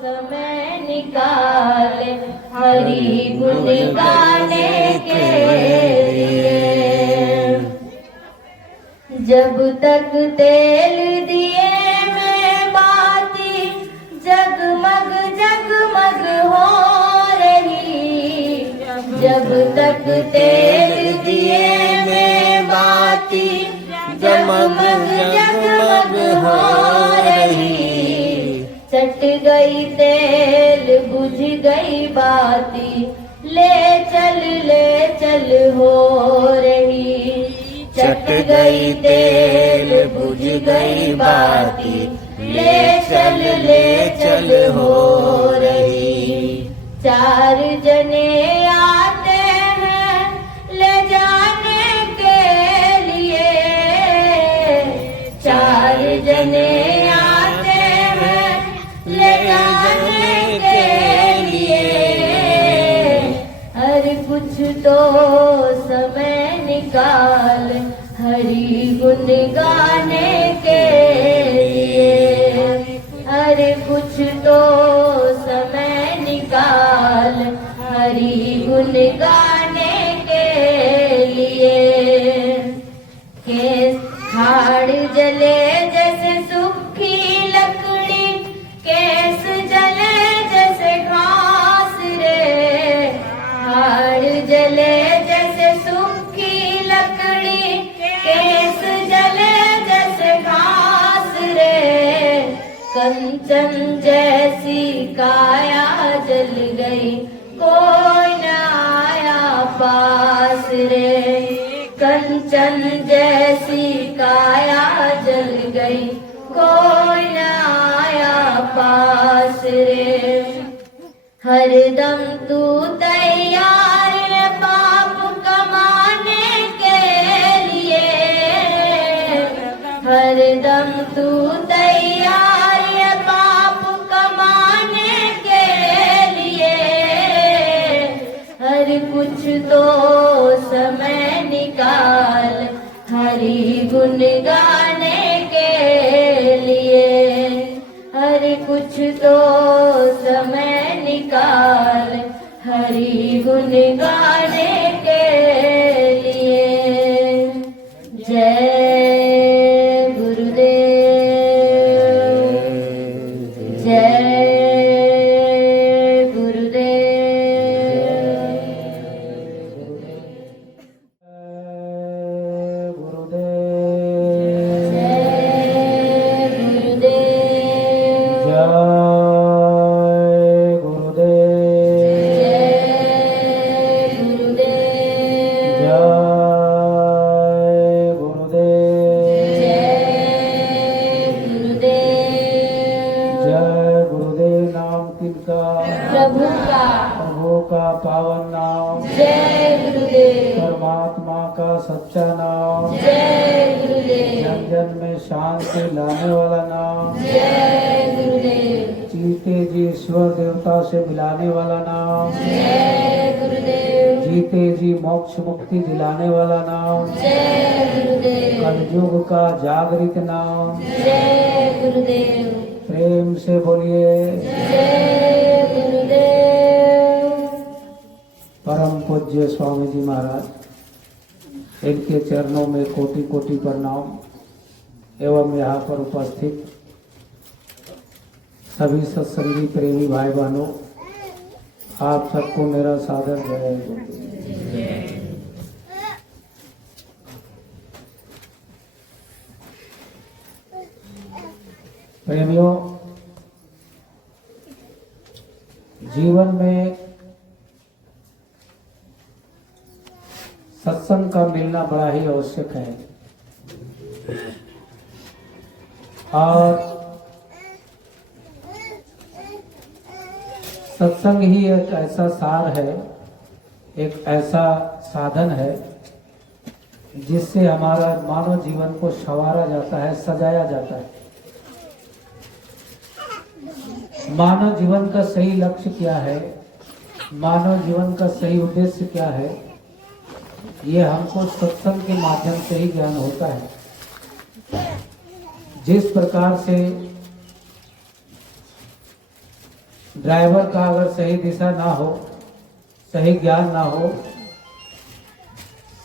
समय निकाले हरि गुण गाने के लिए। जब तक तेल दिए में बाती जगमग जगमग हो रही। जब तक तेल दिए में बाती जगमग जगमग हो रही। चट गई तेल बुझ गई बाती ले चल हो रही। चट गई तेल बुझ गई बाती ले चल हो रही। चार जने आते हैं ले जाने के लिए। चार जने आते हैं ले जाने के लिए। हर कुछ तो समय निकाल हरि गुण गाने के लिए। अरे कुछ तो समय निकाल हरि गुण गाने के लिए। केस खाड़ जले जैसे सूखी लकड़ी, केस जले जैसे घास रे। खाड़ जले जैसे सूखी लकड़ी, केस जले जैसे घास रे। कंचन जैसी काया जल गई कोई न आया पास रे। कंचन जैसी काया जल गई कोई न आया पास रे। हरदम तू तैयार है पाप कमाने के लिए। हरदम तू तैयार है पाप कमाने के लिए। हर कुछ तो समय निकाल हरि गुण गाने के लिए। हर कुछ तो समय निकाल हरि गुण गाने के लिए। जय गुरुदेव, जय गुरुदेव। प्रभु का पावन नाम, जय गुरुदेव। परमात्मा का सच्चा नाम, जय गुरुदेव। जन जन में शांति लाने वाला नाम, जय गुरुदेव। जीते जी ईश्वर देवता से मिलाने वाला नाम, जय गुरुदेव। जीते जी मोक्ष मुक्ति दिलाने वाला नाम, जय गुरुदेव। कलयुग का जागृत नाम। जय गुरुदेव। प्रेम से बोलिए जय गुरुदेव। परम पूज्य स्वामी जी महाराज, इनके चरणों में कोटि कोटि प्रणाम। एवं यहाँ पर उपस्थित सभी सत्संगी प्रेमी भाई बहनों, आप सबको मेरा सादर जय गुरुदेव। प्रेमियों, जीवन में सत्संग का मिलना बड़ा ही आवश्यक है। और सत्संग ही एक ऐसा सार है, एक ऐसा साधन है जिससे हमारा मानव जीवन को संवारा जाता है, सजाया जाता है। मानव जीवन का सही लक्ष्य क्या है, मानव जीवन का सही उद्देश्य क्या है, ये हमको सत्संग के माध्यम से ही ज्ञान होता है। जिस प्रकार से ड्राइवर का अगर सही दिशा ना हो, सही ज्ञान ना हो,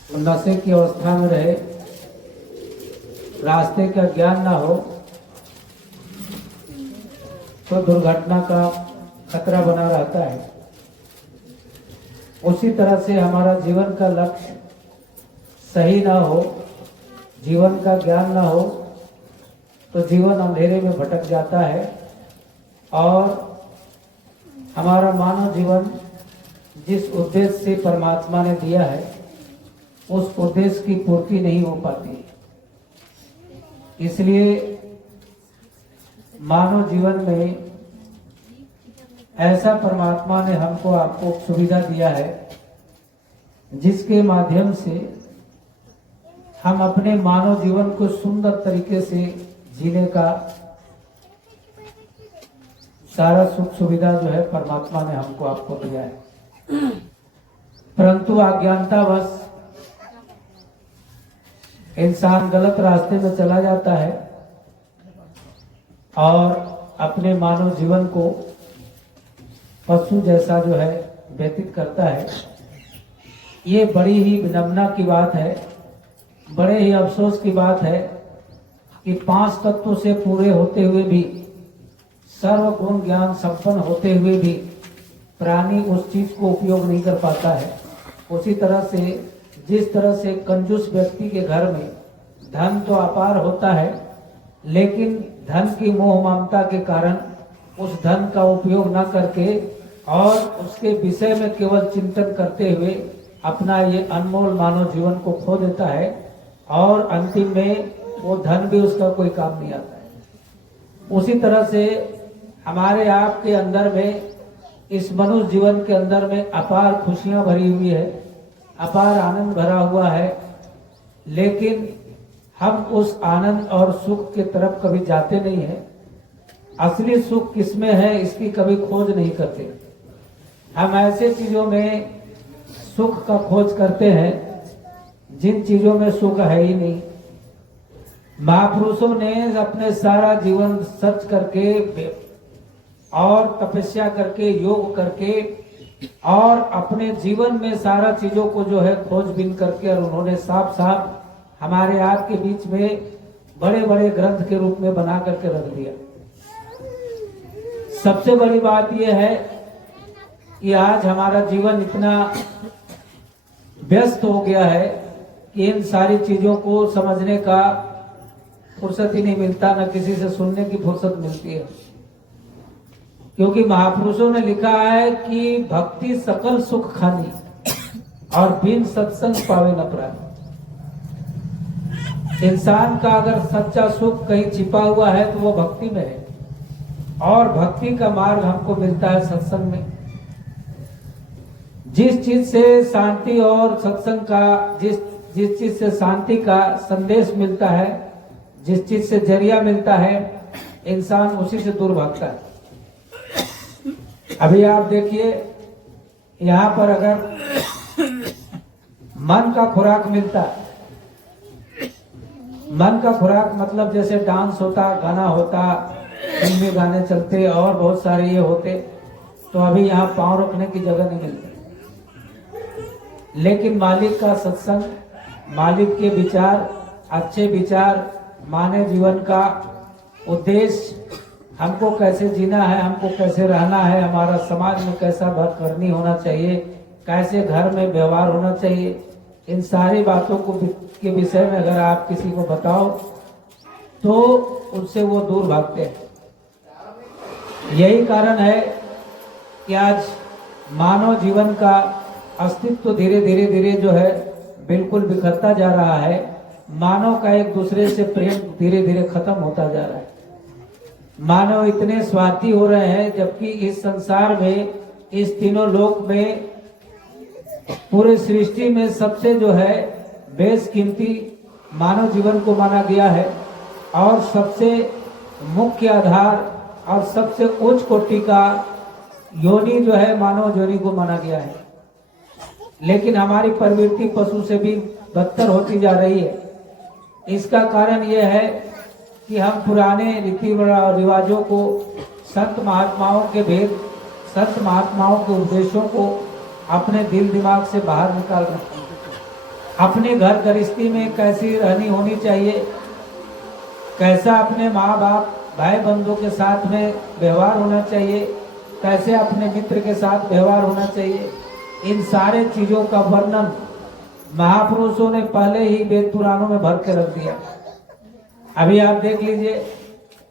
तो नशे की अवस्था में रहे, रास्ते का ज्ञान ना हो, तो दुर्घटना का खतरा बना रहता है। उसी तरह से हमारा जीवन का लक्ष्य सही ना हो, जीवन का ज्ञान ना हो, तो जीवन अंधेरे में भटक जाता है और हमारा मानव जीवन जिस उद्देश्य से परमात्मा ने दिया है उस उद्देश्य की पूर्ति नहीं हो पाती। इसलिए मानव जीवन में ऐसा परमात्मा ने हमको आपको सुविधा दिया है जिसके माध्यम से हम अपने मानव जीवन को सुंदर तरीके से जीने का सारा सुख सुविधा जो है परमात्मा ने हमको आपको दिया है। परंतु अज्ञानतावश इंसान गलत रास्ते में चला जाता है और अपने मानव जीवन को पशु जैसा जो है व्यतीत करता है। ये बड़ी ही विडंबना की बात है, बड़े ही अफसोस की बात है कि 5 तत्वों से पूरे होते हुए भी, सर्व गुण ज्ञान संपन्न होते हुए भी प्राणी उस चीज को उपयोग नहीं कर पाता है। उसी तरह से जिस तरह से कंजूस व्यक्ति के घर में धन तो अपार होता है, लेकिन धन की मोह ममता के कारण उस धन का उपयोग न करके और उसके विषय में केवल चिंतन करते हुए अपना ये अनमोल मानव जीवन को खो देता है और अंतिम में वो धन भी उसका कोई काम नहीं आता है। उसी तरह से हमारे आप के अंदर में, इस मनुष्य जीवन के अंदर में अपार खुशियां भरी हुई है, अपार आनंद भरा हुआ है, लेकिन हम उस आनंद और सुख के तरफ कभी जाते नहीं है। असली सुख किसमें है इसकी कभी खोज नहीं करते। हम ऐसे चीजों में सुख का खोज करते हैं जिन चीजों में सुख है ही नहीं। महापुरुषों ने अपने सारा जीवन सच करके और तपस्या करके, योग करके और अपने जीवन में सारा चीजों को जो है खोजबीन करके और उन्होंने साफ साफ हमारे आप के बीच में बड़े बड़े ग्रंथ के रूप में बना करके रख दिया। सबसे बड़ी बात यह है कि आज हमारा जीवन इतना व्यस्त हो गया है कि इन सारी चीजों को समझने का फुर्सत ही नहीं मिलता, न किसी से सुनने की फुर्सत मिलती है। क्योंकि महापुरुषों ने लिखा है कि भक्ति सकल सुख खानी और बिन सत्संग पावे न प्राणी। इंसान का अगर सच्चा सुख कहीं छिपा हुआ है तो वो भक्ति में है, और भक्ति का मार्ग हमको मिलता है सत्संग में। जिस चीज से शांति और सत्संग का, जिस चीज से शांति का संदेश मिलता है, जिस चीज से जरिया मिलता है, इंसान उसी से दूर भागता है। अभी आप देखिए, यहाँ पर अगर मन का खुराक मिलता, मन का खुराक मतलब जैसे डांस होता, गाना होता, फिल्मी गाने चलते और बहुत सारे ये होते, तो अभी यहाँ पांव रखने की जगह नहीं मिलती। लेकिन मालिक का सत्संग, मालिक के विचार, अच्छे विचार, मानव जीवन का उद्देश्य, हमको कैसे जीना है, हमको कैसे रहना है, हमारा समाज में कैसा करनी होना चाहिए, कैसे घर में व्यवहार होना चाहिए, इन सारी बातों को के विषय में अगर आप किसी को बताओ तो उनसे वो दूर भागते हैं। यही कारण है कि आज मानव जीवन का अस्तित्व धीरे धीरे जो है बिल्कुल बिखरता जा रहा है। मानव का एक दूसरे से प्रेम धीरे धीरे खत्म होता जा रहा है। मानव इतने स्वार्थी हो रहे हैं, जबकि इस संसार में, इस तीनों लोक में, पूरे सृष्टि में सबसे जो है बेशकीमती मानव जीवन को माना गया है और सबसे मुख्य आधार और सबसे उच्च कोटि का योनि जो है मानव योनि को माना गया है। लेकिन हमारी प्रवृत्ति पशु से भी बदतर होती जा रही है। इसका कारण यह है कि हम पुराने रीति रिवाजों को, संत महात्माओं के भेद संत महात्माओं के उपदेशों को अपने दिल दिमाग से बाहर निकालना, अपने घर गृहस्थी में कैसी रहनी होनी चाहिए, कैसा अपने माँ बाप भाई बंधुओं के साथ में व्यवहार होना चाहिए, कैसे अपने मित्र के साथ व्यवहार होना चाहिए, इन सारे चीजों का वर्णन महापुरुषों ने पहले ही वेद पुराणों में भर के रख दिया। अभी आप देख लीजिए,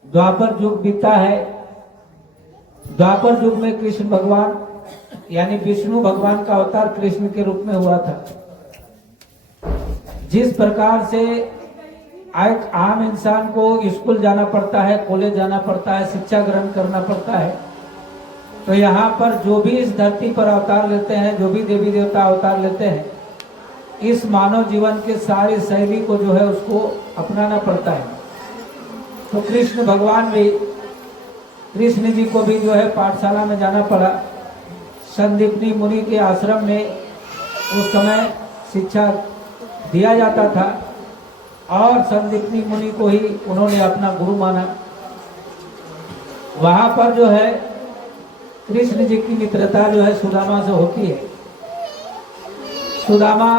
द्वापर युग बीता है। द्वापर युग में कृष्ण भगवान यानी विष्णु भगवान का अवतार कृष्ण के रूप में हुआ था। जिस प्रकार से एक आम इंसान को स्कूल जाना पड़ता है, कॉलेज जाना पड़ता है, शिक्षा ग्रहण करना पड़ता है, तो यहाँ पर जो भी इस धरती पर अवतार लेते हैं, जो भी देवी देवता अवतार लेते हैं, इस मानव जीवन के सारी शैली को जो है उसको अपनाना पड़ता है। तो कृष्ण भगवान भी, कृष्ण जी को भी जो है पाठशाला में जाना पड़ा। संदीपनी मुनि के आश्रम में उस समय शिक्षा दिया जाता था और संदीपनी मुनि को ही उन्होंने अपना गुरु माना। वहां पर जो है कृष्ण जी की मित्रता जो है सुदामा से होती है। सुदामा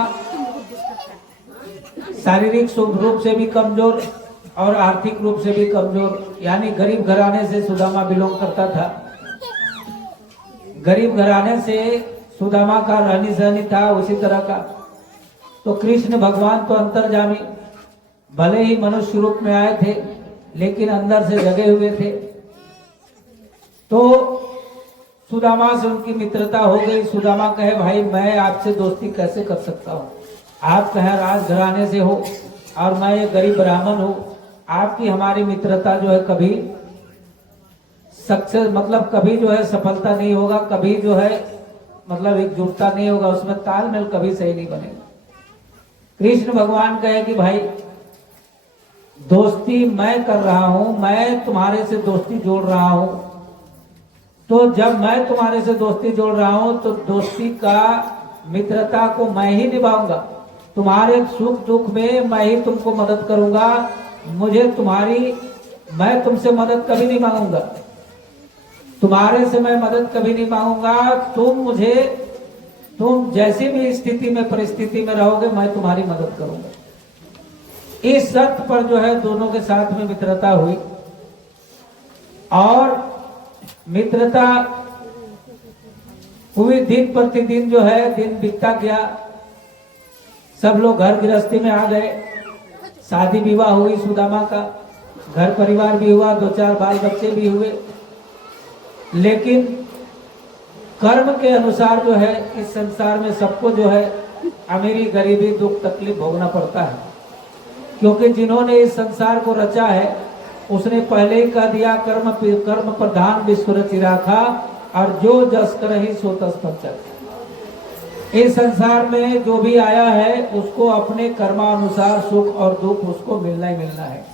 शारीरिक रूप से भी कमजोर और आर्थिक रूप से भी कमजोर, यानी गरीब घराने से सुदामा बिलोंग करता था। गरीब घराने से सुदामा का रहनी सहनी था उसी तरह का। तो कृष्ण भगवान तो अंतर्जामी, भले ही मनुष्य रूप में आए थे लेकिन अंदर से जगे हुए थे। तो सुदामा से उनकी मित्रता हो गई। सुदामा कहे, भाई मैं आपसे दोस्ती कैसे कर सकता हूँ, आप कहे राजघराने से हो और मैं एक गरीब ब्राह्मण हूँ, आपकी हमारी मित्रता जो है कभी सक्सेस मतलब कभी जो है सफलता नहीं होगा, कभी जो है मतलब एकजुटता नहीं होगा, उसमें तालमेल कभी सही नहीं बनेगा। कृष्ण भगवान कहे कि भाई दोस्ती मैं कर रहा हूं, मैं तुम्हारे से दोस्ती जोड़ रहा हूं, तो जब मैं तुम्हारे से दोस्ती जोड़ रहा हूं तो दोस्ती का मित्रता को मैं ही निभाऊंगा, तुम्हारे सुख दुख में मैं ही तुमको मदद करूंगा, मैं तुमसे मदद कभी नहीं मांगूंगा, तुम्हारे से मैं मदद कभी नहीं मांगूंगा। तुम जैसी भी स्थिति में परिस्थिति में रहोगे मैं तुम्हारी मदद करूंगा। इस शर्त पर जो है दोनों के साथ में मित्रता हुई और मित्रता हुई। दिन प्रतिदिन जो है दिन बीतता गया, सब लोग घर गृहस्थी में आ गए, शादी विवाह हुई सुदामा का, घर परिवार भी हुआ, 2-4 बाल बच्चे भी हुए। लेकिन कर्म के अनुसार जो है इस संसार में सबको जो है अमीरी गरीबी दुख तकलीफ भोगना पड़ता है, क्योंकि जिन्होंने इस संसार को रचा है उसने पहले ही कह दिया, कर्म प्रधान विश्व रचि राखा और जो जस करहि सो तस पंचर। इस संसार में जो भी आया है उसको अपने कर्मानुसार सुख और दुख उसको मिलना ही मिलना है।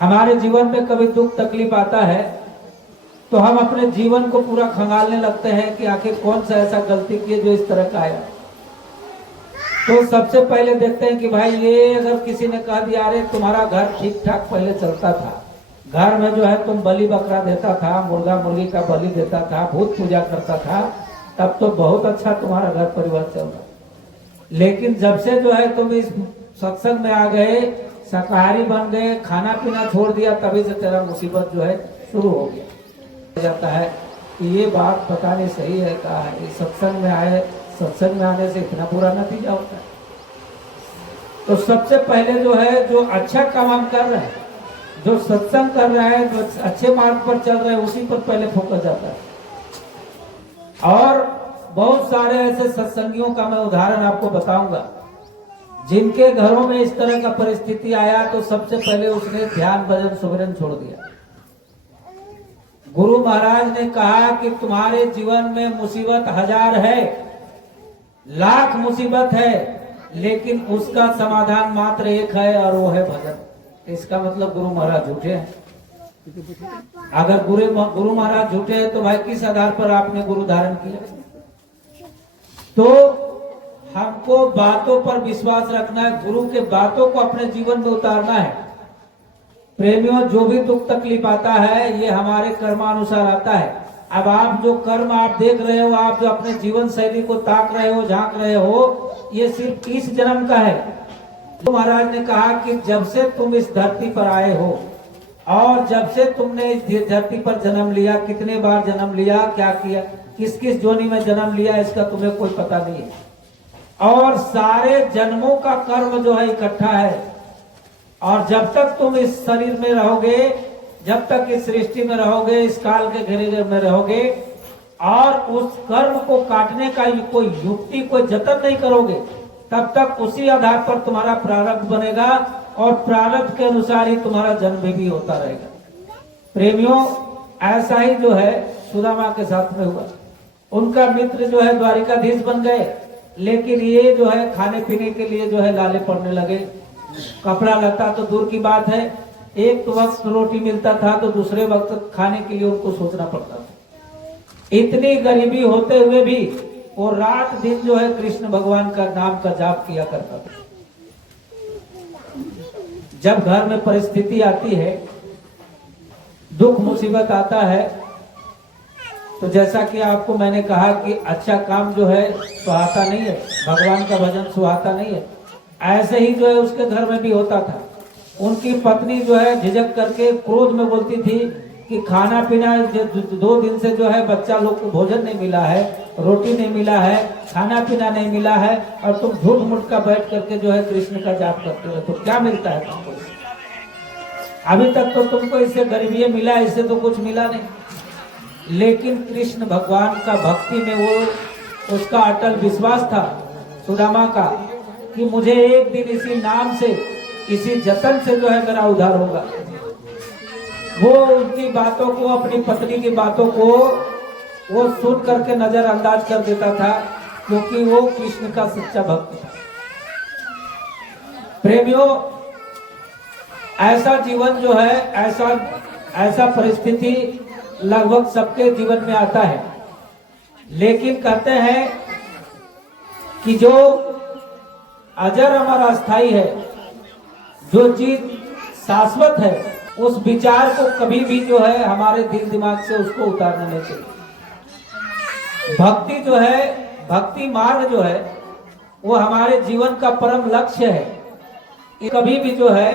हमारे जीवन में कभी दुख तकलीफ आता है तो हम अपने जीवन को पूरा खंगालने लगते हैं कि आखिर कौन सा ऐसा गलती की जो इस तरह का आया। तो सबसे पहले देखते हैं कि भाई ये अगर किसी ने कह दिया अरे तुम्हारा घर ठीक ठाक पहले चलता था, घर में जो है तुम बलि बकरा देता था, मुर्गा मुर्गी का बलि देता था, भूत पूजा करता था, तब तो बहुत अच्छा तुम्हारा घर परिवार चल रहा। लेकिन जब से जो है तुम इस सत्संग में आ गए, शाकाहारी बन गए, खाना पीना छोड़ दिया, तभी से तेरा मुसीबत जो है शुरू हो गया। जाता है कि ये बात पता नहीं सही है कहा है, सत्संग में आए, सत्संग में आने से इतना बुरा नतीजा होता है। तो सबसे पहले जो है जो अच्छा काम हम कर रहे हैं, जो सत्संग कर रहे हैं, जो अच्छे मार्ग पर चल रहे हैं, उसी पर पहले फोकस जाता है। और बहुत सारे ऐसे सत्संगियों का मैं उदाहरण आपको बताऊंगा जिनके घरों में इस तरह का परिस्थिति आया तो सबसे पहले उसने ध्यान भजन सुमिरन छोड़ दिया। गुरु महाराज ने कहा कि तुम्हारे जीवन में मुसीबत 1000 है, लाख मुसीबत है, लेकिन उसका समाधान मात्र एक है और वो है भजन। इसका मतलब गुरु महाराज झूठे हैं। अगर गुरु महाराज झूठे हैं तो भाई किस आधार पर आपने गुरु धारण किया? तो हमको बातों पर विश्वास रखना है, गुरु के बातों को अपने जीवन में उतारना है। प्रेमियों, जो भी दुख तकलीफ आता है ये हमारे कर्मानुसार आता है। अब आप जो कर्म आप देख रहे हो, आप जो अपने जीवन शैली को ताक रहे हो, झांक रहे हो, ये सिर्फ इस जन्म का है। तो महाराज ने कहा कि जब से तुम इस धरती पर आए हो और जब से तुमने इस धरती पर जन्म लिया, कितने बार जन्म लिया, क्या किया, किस किस जोनी में जन्म लिया, इसका तुम्हें कोई पता नहीं है। और सारे जन्मों का कर्म जो है इकट्ठा है। और जब तक तुम इस शरीर में रहोगे, जब तक इस सृष्टि में रहोगे, इस काल के घेरे में रहोगे और उस कर्म को काटने का कोई युक्ति, कोई जतन नहीं करोगे, तब तक उसी आधार पर तुम्हारा प्रारब्ध बनेगा और प्रारब्ध के अनुसार ही तुम्हारा जन्म भी होता रहेगा। प्रेमियों, ऐसा ही जो है सुदामा के साथ में हुआ। उनका मित्र जो है द्वारिकाधीश बन गए, लेकिन ये जो है खाने पीने के लिए जो है लाले पड़ने लगे। कपड़ा लता तो दूर की बात है, एक तो वक्त रोटी मिलता था तो दूसरे वक्त खाने के लिए उनको सोचना पड़ता था। इतनी गरीबी होते हुए भी वो रात दिन जो है कृष्ण भगवान का नाम का जाप किया करता था। जब घर में परिस्थिति आती है, दुख मुसीबत आता है, तो जैसा कि आपको मैंने कहा कि अच्छा काम जो है सुहाता नहीं है, भगवान का भजन सुहाता नहीं है। ऐसे ही जो है उसके घर में भी होता था। उनकी पत्नी जो है झिझक करके क्रोध में बोलती थी कि खाना पीना 2 दिन से जो है बच्चा लोग को भोजन नहीं मिला है, रोटी नहीं मिला है, खाना पीना नहीं मिला है, और तुम झूठ मूठ का बैठ करके जो है कृष्ण का जाप करते हो, तो क्या मिलता है तुमको? अभी तक तो तुमको इससे गरीबी मिला, इससे तो कुछ मिला नहीं। लेकिन कृष्ण भगवान का भक्ति में वो उसका अटल विश्वास था सुदामा का कि मुझे एक दिन इसी नाम से, इसी जतन से जो है मेरा उद्धार होगा। वो उनकी बातों को, अपनी पत्नी की बातों को वो सुन करके नजरअंदाज कर देता था, क्योंकि वो कृष्ण का सच्चा भक्त था। प्रेमियों, ऐसा जीवन जो है, ऐसा परिस्थिति लगभग सबके जीवन में आता है। लेकिन कहते हैं कि जो अजर अमर अस्थाई है, जो चीज शाश्वत है, उस विचार को कभी भी जो है हमारे दिल दिमाग से उसको उतारना नहीं चाहिए। भक्ति जो है, भक्ति मार्ग जो है, वो हमारे जीवन का परम लक्ष्य है। कभी भी जो है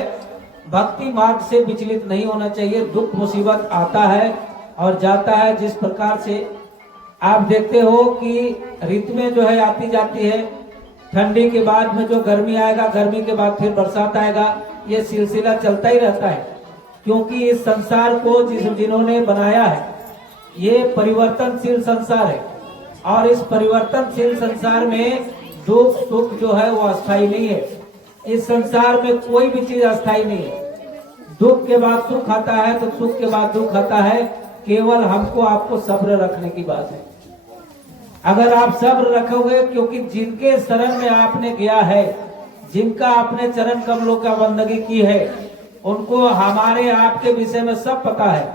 भक्ति मार्ग से विचलित नहीं होना चाहिए। दुख मुसीबत आता है और जाता है। जिस प्रकार से आप देखते हो कि ऋतु में जो है आती जाती है, ठंडी के बाद में जो गर्मी आएगा, गर्मी के बाद फिर बरसात आएगा, ये सिलसिला चलता ही रहता है। क्योंकि इस संसार को जिन्होंने बनाया है, ये परिवर्तनशील संसार है, और इस परिवर्तनशील संसार में दुख सुख जो है वो अस्थायी नहीं है। इस संसार में कोई भी चीज अस्थायी नहीं है। दुख के बाद सुख आता है तो सुख के बाद दुख आता है। केवल हमको आपको सब्र रखने की बात है। अगर आप सब्र रखोगे, क्योंकि जिनके शरण में आपने गया है, जिनका आपने चरण कमलों का बंदगी की है, उनको हमारे आपके विषय में सब पता है।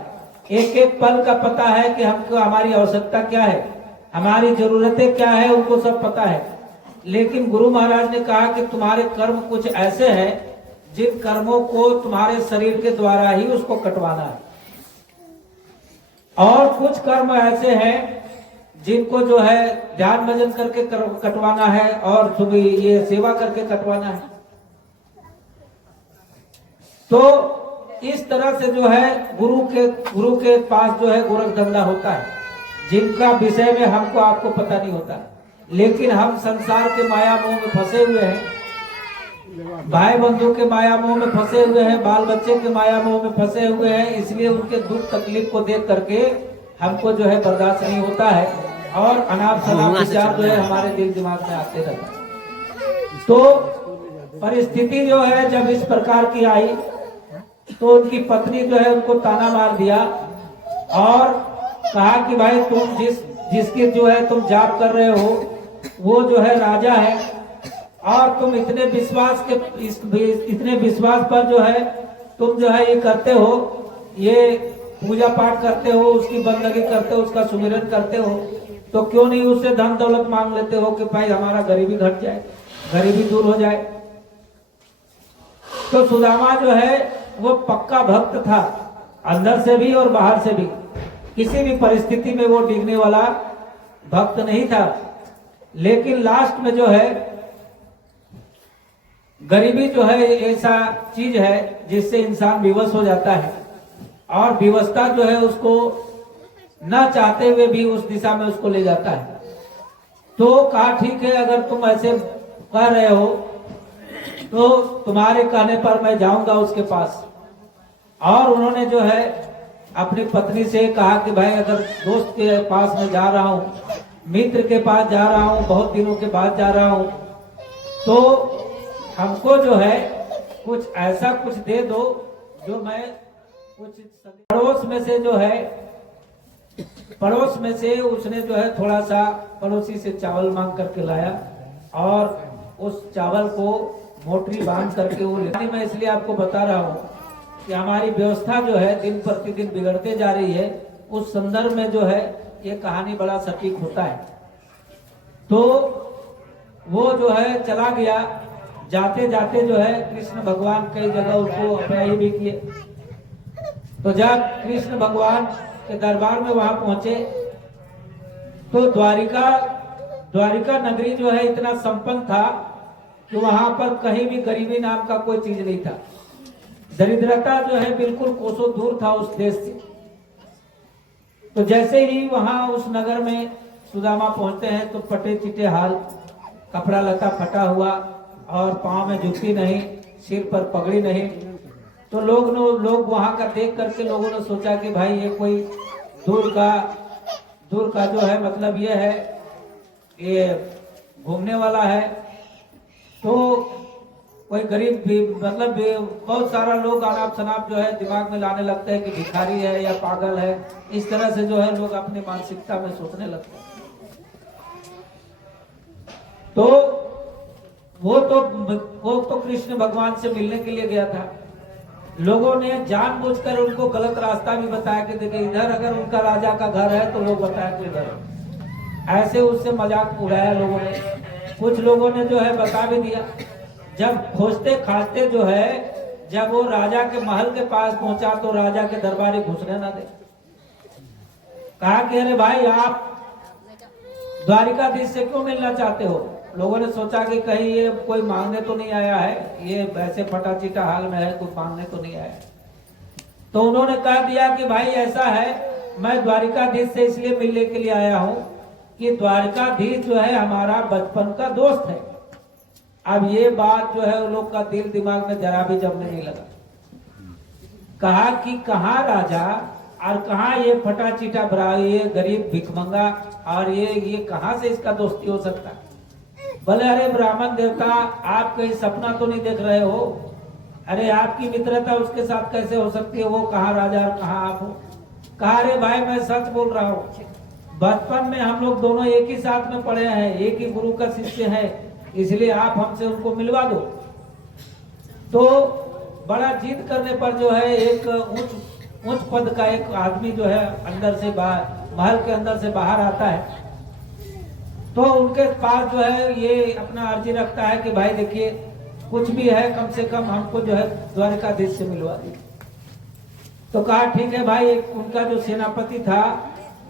एक एक पल का पता है कि हमको हमारी आवश्यकता क्या है, हमारी जरूरतें क्या है, उनको सब पता है। लेकिन गुरु महाराज ने कहा कि तुम्हारे कर्म कुछ ऐसे हैं जिन कर्मों को तुम्हारे शरीर के द्वारा ही उसको कटवाना है, और कुछ कर्म ऐसे हैं जिनको जो है ध्यान भजन करके कटवाना है, और तुम्हें ये सेवा करके कटवाना है। तो इस तरह से जो है गुरु के पास जो है गोरख धंधा होता है, जिनका विषय में हमको आपको पता नहीं होता। लेकिन हम संसार के माया मोह में फंसे हुए हैं, भाई बंधु के माया मोह में फंसे हुए हैं, बाल बच्चे के माया मोह में फंसे हुए हैं। इसलिए उनके दुख तकलीफ को देख करके हमको जो है बर्दाश्त नहीं होता है, और अनाप शनाप विचार जो है हमारे दिल दिमाग में आते रहता है। तो परिस्थिति जो है जब इस प्रकार की आई, तो उनकी पत्नी जो है उनको ताना मार दिया और कहा कि भाई तुम जिसकी जो है तुम जाप कर रहे हो, वो जो है राजा है, और तुम इतने विश्वास पर जो है तुम जो है ये करते हो, ये पूजा पाठ करते हो, उसकी बंदगी करते हो, उसका सुमिरन करते हो, तो क्यों नहीं उससे धन दौलत मांग लेते हो कि भाई हमारा गरीबी घट जाए, गरीबी दूर हो जाए। तो सुदामा जो है वो पक्का भक्त था, अंदर से भी और बाहर से भी। किसी भी परिस्थिति में वो डिगने वाला भक्त नहीं था। लेकिन लास्ट में जो है गरीबी जो है ऐसा चीज है जिससे इंसान विवश हो जाता है, और विवशता जो है उसको न चाहते हुए भी उस दिशा में उसको ले जाता है। तो कहा ठीक है, अगर तुम ऐसे कह रहे हो तो तुम्हारे कहने पर मैं जाऊंगा उसके पास। और उन्होंने जो है अपनी पत्नी से कहा कि भाई अगर दोस्त के पास मैं जा रहा हूँ, मित्र के पास जा रहा हूँ, बहुत दिनों के बाद जा रहा हूँ, तो हमको जो है कुछ ऐसा कुछ दे दो जो मैं कुछ पड़ोस में से जो है, पड़ोस में से उसने जो है थोड़ा सा पड़ोसी से चावल मांग करके लाया और उस चावल को मोटरी बांध करके वो ले। मैं इसलिए आपको बता रहा हूँ कि हमारी व्यवस्था जो है दिन प्रतिदिन बिगड़ते जा रही है। उस संदर्भ में जो है ये कहानी बड़ा सटीक होता है। तो वो जो है चला गया, जाते जाते जो है कृष्ण भगवान कई जगह उसको अपना भी किए। तो जब कृष्ण भगवान के दरबार में वहां पहुंचे तो द्वारिका नगरी जो है इतना संपन्न था कि वहां पर कहीं भी गरीबी नाम का कोई चीज नहीं था। दरिद्रता जो है बिल्कुल कोसों दूर था उस देश से। तो जैसे ही वहां उस नगर में सुदामा पहुंचते हैं तो फटे चिटे हाल, कपड़ा लता फटा हुआ और पांव में जूती नहीं, सिर पर पगड़ी नहीं। तो लोग वहां का देख करके लोगों ने सोचा कि भाई ये कोई दूर का जो है मतलब ये है, ये घूमने वाला है। तो कोई गरीब भी मतलब बहुत सारा लोग अनाप शनाप जो है दिमाग में लाने लगते हैं कि भिखारी है या पागल है। इस तरह से जो है लोग अपनी मानसिकता में सोचने लगते हैं। तो वो तो कृष्ण भगवान से मिलने के लिए गया था। लोगों ने जानबूझकर उनको गलत रास्ता भी बताया कि देखिए इधर अगर उनका राजा का घर है तो लोग बताया कि इधर, ऐसे उससे मजाक उड़ाया लोगों ने। कुछ लोगों ने जो है बता भी दिया। जब खोजते खाजते जो है जब वो राजा के महल के पास पहुंचा तो राजा के दरबारी घुसने ना दे। कहा कि अरे भाई आप द्वारिकाधीश से क्यों मिलना चाहते हो? लोगों ने सोचा कि कहीं ये कोई मांगने तो नहीं आया है, ये वैसे फटा चिटा हाल में है, कोई मांगने तो नहीं आया। तो उन्होंने कह दिया कि भाई ऐसा है, मैं द्वारिकाधीश से इसलिए मिलने के लिए आया हूं कि द्वारिकाधीश जो है हमारा बचपन का दोस्त है। अब ये बात जो है उन लोग का दिल दिमाग में जरा भी जमने नहीं लगा। कहा कि कहाँ राजा और कहाँ ये फटा चिटा ब्रा, ये गरीब भिखमंगा, और ये कहाँ से इसका दोस्ती हो सकता है? बोले अरे ब्राह्मण देवता, आप कहीं सपना तो नहीं देख रहे हो? अरे आपकी मित्रता उसके साथ कैसे हो सकती है? वो कहाँ राजा और कहाँ आप हो? कहा अरे भाई मैं सच बोल रहा हूँ, बचपन में हम लोग दोनों एक ही साथ में पढ़े हैं, एक ही गुरु का शिष्य है, इसलिए आप हमसे उनको मिलवा दो। तो बड़ा जिद करने पर जो है एक उच्च पद का एक आदमी जो है अंदर से बाहर, महल के अंदर से बाहर आता है। तो उनके पास जो है ये अपना अर्जी रखता है कि भाई देखिए कुछ भी है कम से कम हमको जो है द्वारिकाधीश से मिलवा दी। तो कहा ठीक है भाई। उनका जो सेनापति था,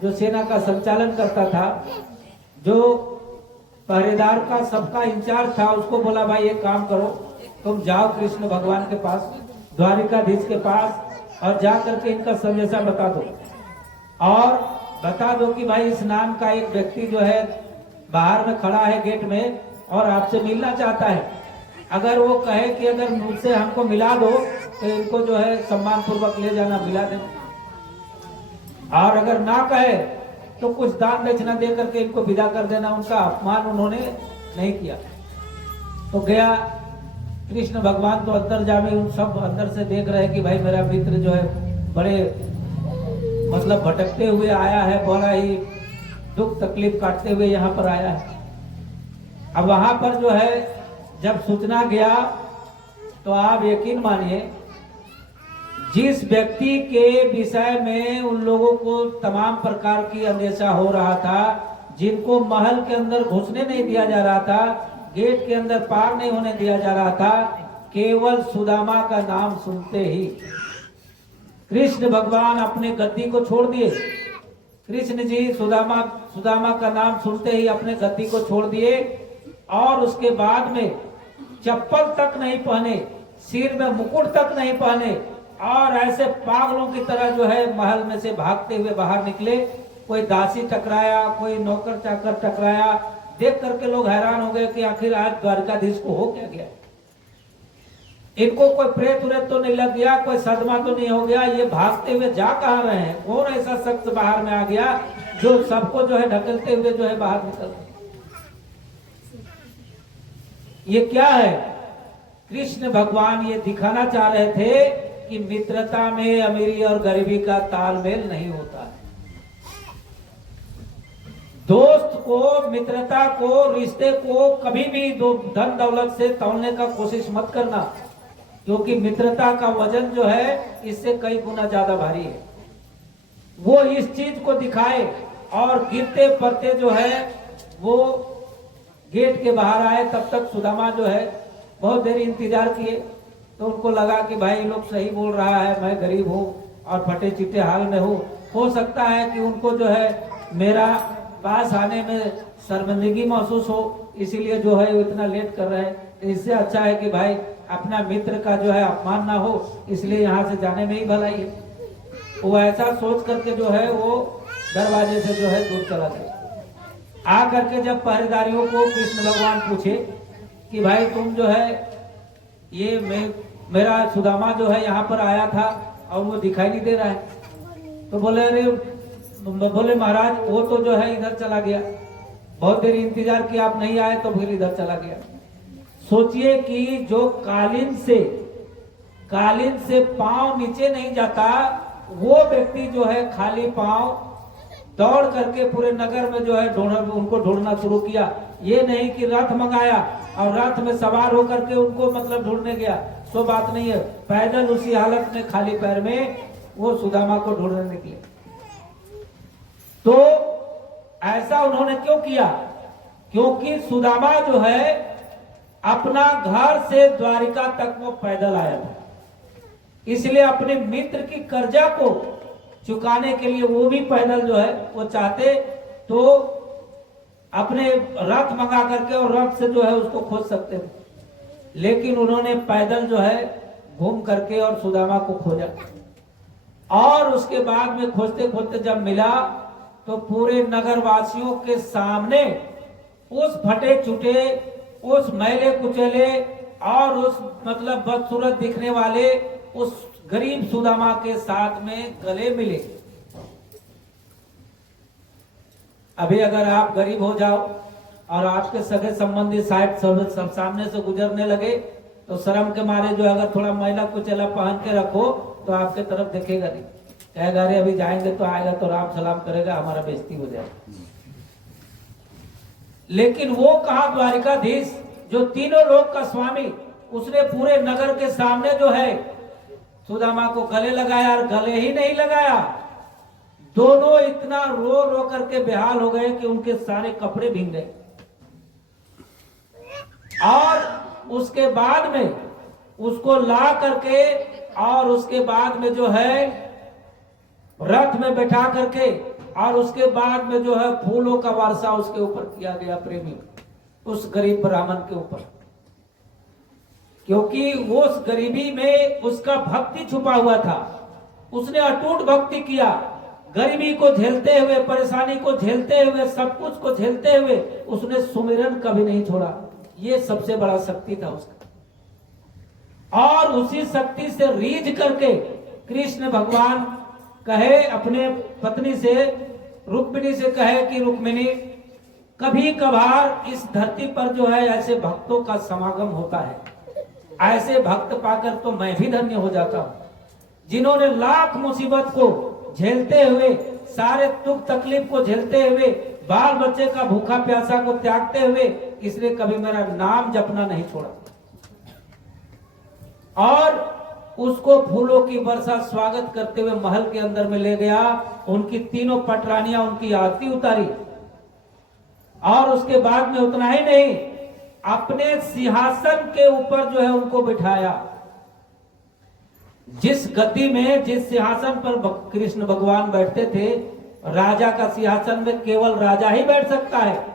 जो सेना का संचालन करता था, जो पहरेदार का सबका इंचार्ज था, उसको बोला भाई एक काम करो, तुम जाओ कृष्ण भगवान के पास, द्वारिकाधीश के पास, और जा करके इनका संदेशा बता दो और बता दो कि भाई इस नाम का एक व्यक्ति जो है बाहर में खड़ा है गेट में और आपसे मिलना चाहता है। अगर वो कहे कि अगर मुझसे हमको मिला दो तो इनको जो है सम्मान पूर्वक ले जाना, मिला देना, और अगर ना कहे तो कुछ दान दक्षिणा दे करके इनको विदा कर देना। उनका अपमान उन्होंने नहीं किया। तो गया कृष्ण भगवान तो अंदर जामे, उन सब अंदर से देख रहे हैं कि भाई मेरा मित्र जो है बड़े मतलब भटकते हुए आया है, बड़ा ही दुख तकलीफ काटते हुए यहाँ पर आया है। अब वहां पर जो है जब सूचना गया तो आप यकीन मानिए, जिस व्यक्ति के विषय में उन लोगों को तमाम प्रकार की अंदेशा हो रहा था, जिनको महल के अंदर घुसने नहीं दिया जा रहा था, गेट के अंदर पार नहीं होने दिया जा रहा था, केवल सुदामा का नाम सुनते ही कृष्ण भगवान अपने गद्दी को छोड़ दिए कृष्ण जी सुदामा सुदामा का नाम सुनते ही अपने गद्दी को छोड़ दिए और उसके बाद में चप्पल तक नहीं पहने, सिर में मुकुट तक नहीं पहने और ऐसे पागलों की तरह जो है महल में से भागते हुए बाहर निकले। कोई दासी टकराया, कोई नौकर चाकर टकराया, देख करके लोग हैरान हो गए कि आखिर आज द्वारकाधीश को हो क्या गया। इनको कोई प्रेत उरेत तो नहीं लग गया, कोई सदमा तो नहीं हो गया, ये भागते हुए जा कहां रहे हैं, कौन ऐसा शख्स बाहर में आ गया जो सबको जो है ढकलते हुए जो है बाहर निकल। ये क्या है? कृष्ण भगवान ये दिखाना चाह रहे थे कि मित्रता में अमीरी और गरीबी का तालमेल नहीं होता है। दोस्त को, मित्रता को, रिश्ते को कभी भी धन दौलत से तौलने का कोशिश मत करना, क्योंकि मित्रता का वजन जो है इससे कई गुना ज्यादा भारी है। वो इस चीज को दिखाए और गिरते पड़ते जो है वो गेट के बाहर आए, तब तक सुदामा जो है बहुत देर इंतजार किए। तो उनको लगा कि भाई लोग सही बोल रहा है, मैं गरीब हूँ और फटे चिट्टे हाल में हूँ, हो सकता है कि उनको जो है मेरा पास आने में शर्मिंदगी महसूस हो, इसीलिए जो है इतना लेट कर रहे हैं। इससे अच्छा है कि भाई अपना मित्र का जो है अपमान ना हो, इसलिए यहाँ से जाने में ही भलाई है। वो ऐसा सोच करके जो है वो दरवाजे से जो है दूर चला गया। आ करके जब पहरेदारियों को कृष्ण भगवान पूछे कि भाई तुम जो है ये मेरा सुदामा जो है यहाँ पर आया था और वो दिखाई नहीं दे रहा है, तो बोले अरे बोले महाराज वो तो जो है इधर चला गया, बहुत देर इंतजार किया आप नहीं आए तो फिर इधर चला गया। सोचिए कि जो कालीन से पांव नीचे नहीं जाता, वो व्यक्ति जो है खाली पांव दौड़ करके पूरे नगर में जो है उनको ढूंढना शुरू किया। ये नहीं कि रथ मंगाया और रथ में सवार होकर के उनको मतलब ढूंढने गया, सो बात नहीं है। पैदल उसी हालत में खाली पैर में वो सुदामा को ढूंढने निकले। तो ऐसा उन्होंने क्यों किया? क्योंकि सुदामा जो है अपना घर से द्वारिका तक वो पैदल आया था, इसलिए अपने मित्र की कर्जा को चुकाने के लिए वो भी पैदल जो है वो चाहते तो अपने रथ मंगा करके और रथ से जो है उसको खोज सकते थे, लेकिन उन्होंने पैदल जो है घूम करके और सुदामा को खोजा। और उसके बाद में खोजते खोजते जब मिला तो पूरे नगर वासियों के सामने उस फटे चुटे, उस मैले कुचले और उस मतलब बदसूरत दिखने वाले उस गरीब सुदामा के साथ में गले मिले। अभी अगर आप गरीब हो जाओ और आपके सगे संबंधी साइड सब सामने से गुजरने लगे तो शर्म के मारे जो अगर थोड़ा मैला कुचला पहन के रखो तो आपके तरफ देखेगा नहीं, कहेगा अरे अभी जाएंगे तो आएगा तो राम सलाम करेगा, हमारा बेइज्जती हो जाएगा। लेकिन वो कहा द्वारिकाधीश जो तीनों लोक का स्वामी, उसने पूरे नगर के सामने जो है सुदामा को गले लगाया, और गले ही नहीं लगाया, दोनों इतना रो रो करके बेहाल हो गए कि उनके सारे कपड़े भीग गए। और उसके बाद में उसको ला करके और उसके बाद में जो है रथ में बैठा करके और उसके बाद में जो है फूलों का वर्षा उसके ऊपर किया गया, प्रेमी उस गरीब ब्राह्मण के ऊपर, क्योंकि वो उस गरीबी में उसका भक्ति छुपा हुआ था। उसने अटूट भक्ति किया, गरीबी को झेलते हुए, परेशानी को झेलते हुए, सब कुछ को झेलते हुए उसने सुमिरन कभी नहीं छोड़ा। ये सबसे बड़ा शक्ति था उसका। और उसी शक्ति से रीझ करके कृष्ण भगवान कहे अपने पत्नी से, रुक्मिणी से कहे कि रुक्मिणी कभी कभार इस धरती पर जो है ऐसे भक्तों का समागम होता है, ऐसे भक्त पाकर तो मैं भी धन्य हो जाता हूं, जिन्होंने लाख मुसीबत को झेलते हुए, सारे दुख तकलीफ को झेलते हुए, बाल बच्चे का भूखा प्यासा को त्यागते हुए, इसलिए कभी मेरा नाम जपना नहीं छोड़ा। और उसको फूलों की वर्षा स्वागत करते हुए महल के अंदर में ले गया, उनकी तीनों पटरानियां उनकी आरती उतारी, और उसके बाद में उतना ही नहीं, अपने सिंहासन के ऊपर जो है उनको बिठाया। जिस गद्दी में, जिस सिंहासन पर कृष्ण भगवान बैठते थे, राजा का सिंहासन में केवल राजा ही बैठ सकता है,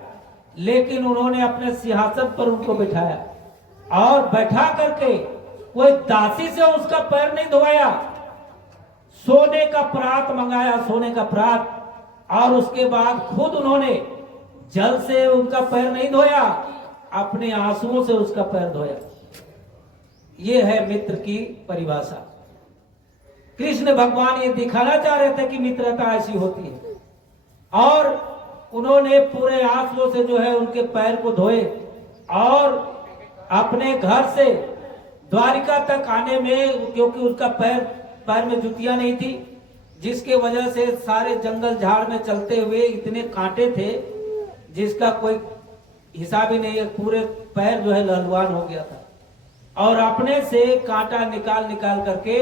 लेकिन उन्होंने अपने सिंहासन पर उनको बिठाया और बैठा करके कोई दासी से उसका पैर नहीं धोया। सोने का परात मंगाया, सोने का परात, और उसके बाद खुद उन्होंने जल से उनका पैर नहीं धोया, अपने आंसुओं से उसका पैर धोया। ये है मित्र की परिभाषा। कृष्ण भगवान ये दिखाना चाह रहे थे कि मित्रता ऐसी होती है, और उन्होंने पूरे आंसुओं से जो है उनके पैर को धोए, और अपने घर से द्वारिका तक आने में, क्योंकि उनका पैर में जुतियां नहीं थी, जिसके वजह से सारे जंगल झाड़ में चलते हुए इतने कांटे थे जिसका कोई हिसाब ही नहीं है। पूरे पैर जो है लहलहान हो गया था, और अपने से कांटा निकाल करके,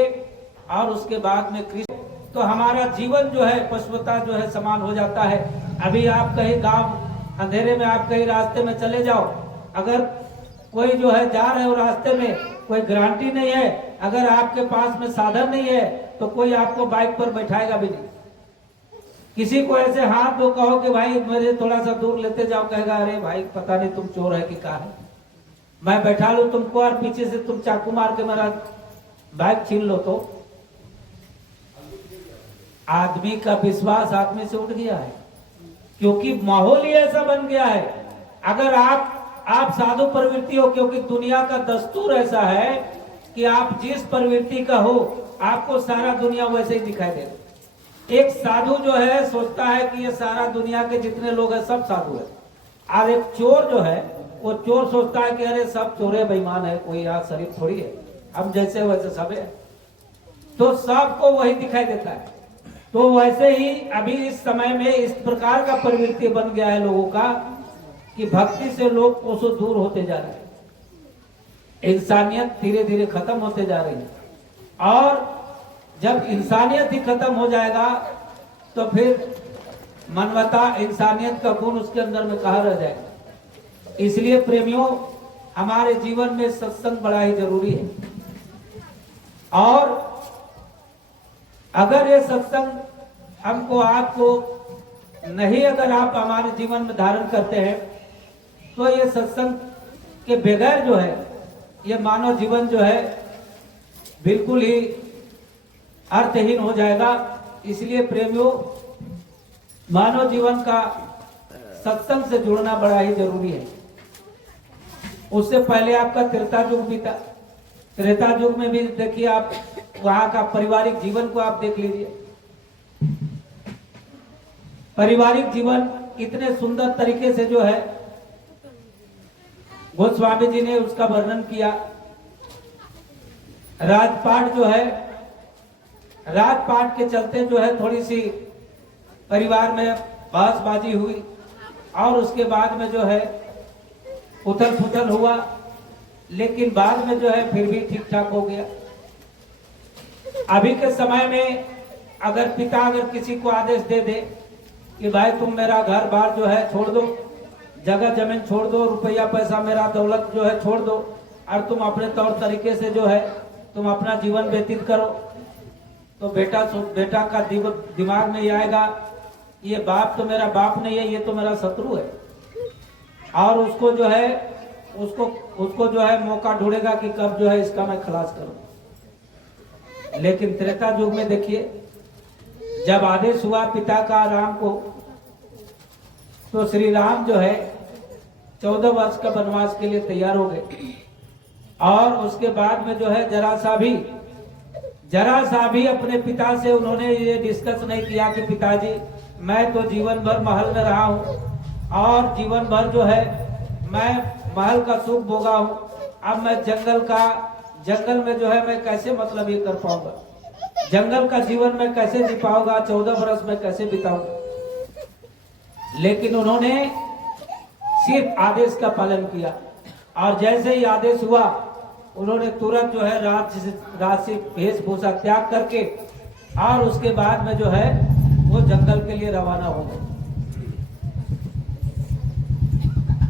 और उसके बाद में कृष्ण, तो हमारा जीवन जो है पशुता जो है समान हो जाता है। अभी आप कहीं गांव अंधेरे में आप कहीं रास्ते में चले जाओ, अगर कोई जो है जा रहे हो रास्ते में, कोई गारंटी नहीं है, अगर आपके पास में साधन नहीं है तो कोई आपको बाइक पर बैठाएगा भी नहीं। किसी को ऐसे हाथ दो, कहो कि भाई मुझे थोड़ा सा दूर लेते जाओ, कहेगा अरे भाई पता नहीं तुम चोर है कि क्या है, मैं बैठा लूं तुमको और पीछे से तुम चाकू मार के मेरा बाइक छीन लो। तो आदमी का विश्वास आदमी से उठ गया है, क्योंकि माहौल ही ऐसा बन गया है। अगर आप साधु प्रवृत्ति हो, क्योंकि दुनिया का दस्तूर ऐसा है कि आप जिस प्रवृत्ति का हो आपको सारा दुनिया वैसे ही दिखाई देगा। एक साधु जो है सोचता है कि ये सारा दुनिया के जितने लोग हैं सब साधु है, और एक चोर जो है वो चोर सोचता है कि अरे सब चोरे बेईमान है, कोई यहाँ शरीफ थोड़ी है, हम जैसे वैसे सब है, तो सबको वही दिखाई देता है। तो वैसे ही अभी इस समय में इस प्रकार का प्रवृत्ति बन गया है लोगों का कि भक्ति से लोग कोसों दूर होते जा रहे हैं, इंसानियत धीरे धीरे खत्म होते जा रही है। और जब इंसानियत ही खत्म हो जाएगा तो फिर मानवता, इंसानियत का गुण उसके अंदर में कहाँ रह जाएगा। इसलिए प्रेमियों, हमारे जीवन में सत्संग बड़ा ही जरूरी है, और अगर ये सत्संग हमको आपको नहीं, अगर आप हमारे जीवन में धारण करते हैं, तो ये सत्संग के बगैर जो है ये मानव जीवन जो है बिल्कुल ही अर्थहीन हो जाएगा। इसलिए प्रेमियों, मानव जीवन का सत्संग से जुड़ना बड़ा ही जरूरी है। उससे पहले आपका त्रेता युग बीता, त्रेता युग में भी देखिए आप, वहां का पारिवारिक जीवन को आप देख लीजिए। पारिवारिक जीवन इतने सुंदर तरीके से जो है गोस्वामी जी ने उसका वर्णन किया। राजपाट जो है, राजपाट के चलते जो है थोड़ी सी परिवार में बहसबाजी हुई, और उसके बाद में जो है उथल पुथल हुआ, लेकिन बाद में जो है फिर भी ठीक ठाक हो गया। अभी के समय में अगर पिता अगर किसी को आदेश दे दे कि भाई तुम मेरा घर बार जो है छोड़ दो, जगह जमीन छोड़ दो, रुपया पैसा मेरा दौलत जो है छोड़ दो, और तुम अपने तौर तरीके से जो है तुम अपना जीवन व्यतीत करो, तो बेटा का दिमाग में आएगा ये बाप तो मेरा बाप नहीं है, ये तो मेरा शत्रु है, और उसको जो है उसको जो है मौका ढूंढेगा कि कब जो है इसका मैं खलास करूं। लेकिन त्रेता युग में देखिए, जब आदेश हुआ पिता का राम को, तो श्री राम जो है 14 वर्ष का वनवास के लिए तैयार हो गए, और उसके बाद में जो है जरा सा भी अपने पिता से उन्होंने ये डिस्कस नहीं किया कि पिताजी मैं तो जीवन भर महल में रहा हूँ, और जीवन भर जो है मैं महल का सुख भोगा हूँ, अब मैं जंगल में जो है मैं कैसे मतलब ये कर पाऊंगा, जंगल का जीवन में कैसे जी पाऊंगा, 14 वर्ष में कैसे बिताऊंगा। लेकिन उन्होंने सिर्फ आदेश का पालन किया, और जैसे ही आदेश हुआ उन्होंने तुरंत जो है राजसी वेशभूषा त्याग करके, और उसके बाद में जो है वो जंगल के लिए रवाना हो गए।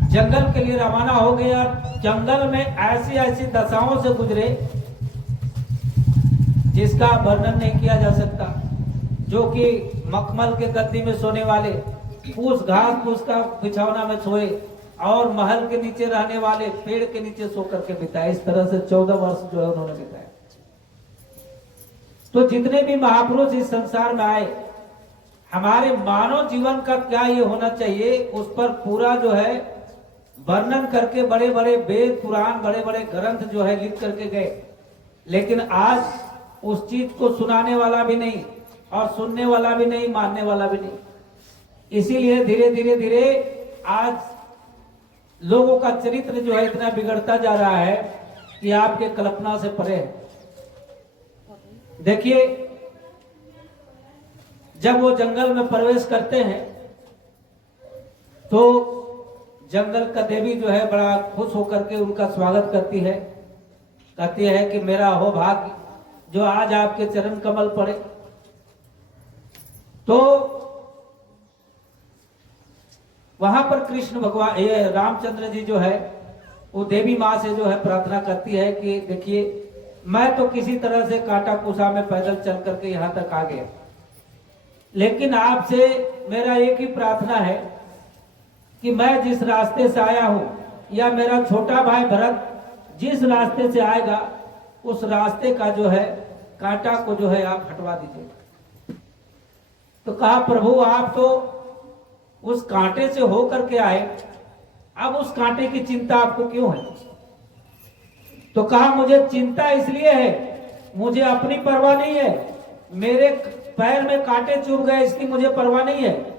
जंगल के लिए रवाना हो गए, और जंगल में ऐसी दशाओं से गुजरे जिसका वर्णन नहीं किया जा सकता, जो कि मखमल के गद्दी में सोने वाले, फूस घास फूस का बिछौना में सोए, और महल के नीचे रहने वाले पेड़ के नीचे सो करके बिताए। इस तरह से 14 वर्ष जो है उन्होंने बिताए। तो जितने भी महापुरुष इस संसार में आए, हमारे मानव जीवन का क्या ये होना चाहिए, उस पर पूरा जो है वर्णन करके बड़े बड़े वेद पुराण, बड़े बड़े ग्रंथ जो है लिख करके गए। लेकिन आज उस चीज को सुनाने वाला भी नहीं, और सुनने वाला भी नहीं, मानने वाला भी नहीं। इसीलिए धीरे धीरे धीरे आज लोगों का चरित्र जो है इतना बिगड़ता जा रहा है कि आपके कल्पना से परे है। देखिए, जब वो जंगल में प्रवेश करते हैं तो जंगल का देवी जो है बड़ा खुश होकर के उनका स्वागत करती है, कहती है कि मेरा हो भाग्य जो आज आपके चरण कमल पड़े। तो वहां पर कृष्ण भगवान, ये रामचंद्र जी जो है वो देवी माँ से जो है प्रार्थना करती है कि देखिए, मैं तो किसी तरह से कांटा कुसा में पैदल चल करके यहाँ तक आ गया, लेकिन आपसे मेरा एक ही प्रार्थना है कि मैं जिस रास्ते से आया हूं, या मेरा छोटा भाई भरत जिस रास्ते से आएगा, उस रास्ते का जो है कांटा को जो है आप हटवा दीजिए। तो कहा, प्रभु आप तो उस कांटे से होकर के आए, अब उस कांटे की चिंता आपको क्यों है? तो कहा, मुझे चिंता इसलिए है, मुझे अपनी परवाह नहीं है, मेरे पैर में कांटे चुभ गए इसकी मुझे परवाह नहीं है,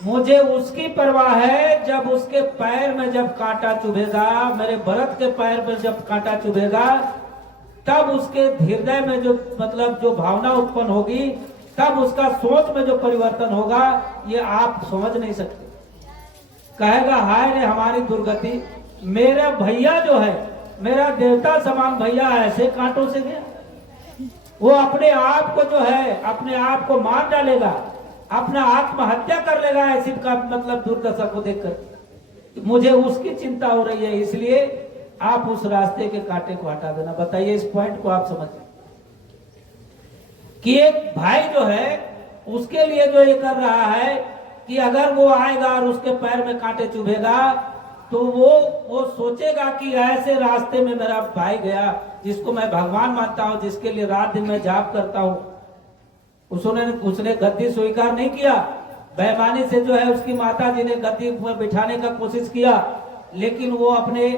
मुझे उसकी परवाह है जब उसके पैर में जब कांटा चुभेगा, मेरे भरत के पैर में जब कांटा चुभेगा, तब उसके हृदय में जो मतलब जो भावना उत्पन्न होगी, तब उसका सोच में जो परिवर्तन होगा, ये आप समझ नहीं सकते। कहेगा, हाय रे हमारी दुर्गति, मेरा भैया जो है, मेरा देवता समान भैया ऐसे कांटों से गया। वो अपने आप को जो है, अपने आप को मार डालेगा, अपना आत्महत्या कर लेगा, ऐसी का मतलब दुर्दशा को देखकर मुझे उसकी चिंता हो रही है, इसलिए आप उस रास्ते के कांटे को हटा देना। बताइए, इस पॉइंट को आप समझ कि एक भाई जो है उसके लिए जो ये कर रहा है कि अगर वो आएगा और उसके पैर में कांटे चुभेगा, तो वो सोचेगा कि ऐसे रास्ते में मेरा भाई गया जिसको मैं भगवान मानता हूं, जिसके लिए रात दिन मैं जाप करता हूं, उसने गद्दी स्वीकार नहीं किया, बेईमानी से जो है उसकी माता जी ने गद्दी पर बिठाने का कोशिश किया, लेकिन वो अपने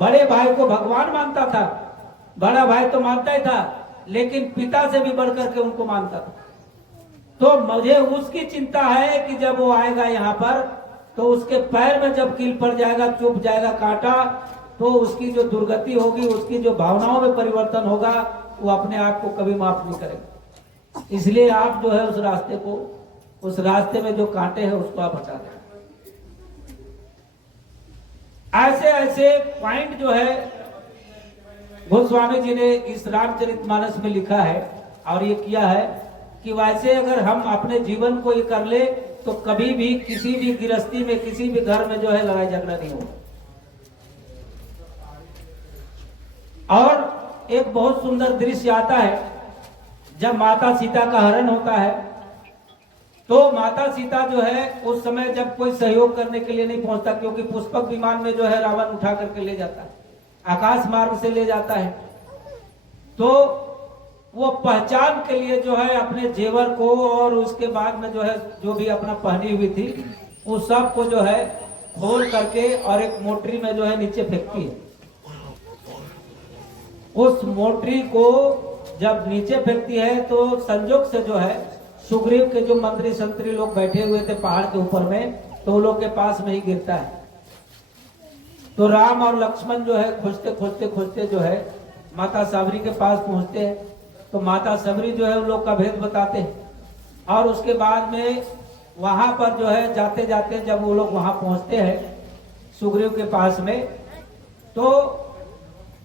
बड़े भाई को भगवान मानता था। बड़ा भाई तो मानता ही था, लेकिन पिता से भी बढ़कर के उनको मानता था। तो मुझे उसकी चिंता है कि जब वो आएगा यहाँ पर, तो उसके पैर में जब कील पड़ जाएगा, चुभ जाएगा कांटा, तो उसकी जो दुर्गति होगी, उसकी जो भावनाओं में परिवर्तन होगा, वो अपने आप को कभी माफ नहीं करेगा। इसलिए आप जो है उस रास्ते को, उस रास्ते में जो कांटे हैं उसको आप हटा दें। ऐसे ऐसे पॉइंट जो है गोस्वामी जी ने इस रामचरितमानस में लिखा है और ये किया है कि वैसे अगर हम अपने जीवन को ये कर ले, तो कभी भी किसी भी गृहस्थी में, किसी भी घर में जो है लड़ाई झगड़ा नहीं होगा। और एक बहुत सुंदर दृश्य आता है, जब माता सीता का हरण होता है, तो माता सीता जो है उस समय जब कोई सहयोग करने के लिए नहीं पहुंचता, क्योंकि पुष्पक विमान में जो है रावण उठा करके ले जाता है, आकाश मार्ग से ले जाता है, तो वो पहचान के लिए जो है अपने जेवर को और उसके बाद में जो है जो भी अपना पहनी हुई थी उस सब को जो है खोल करके और एक मोटरी में जो है नीचे फेंकती है। उस मोटरी को जब नीचे फेंकती है तो संजोग से जो है सुग्रीव के जो मंत्री संतरी लोग बैठे हुए थे पहाड़ के ऊपर में, तो लोग के पास में ही गिरता है। तो राम और लक्ष्मण जो है खोजते खोजते खोजते जो है माता सबरी के पास पहुंचते हैं। तो माता सबरी जो है उन लोग का भेद बताते हैं और उसके बाद में वहां पर जो है जाते जाते जब वो लोग वहां पहुंचते हैं सुग्रीव के पास में, तो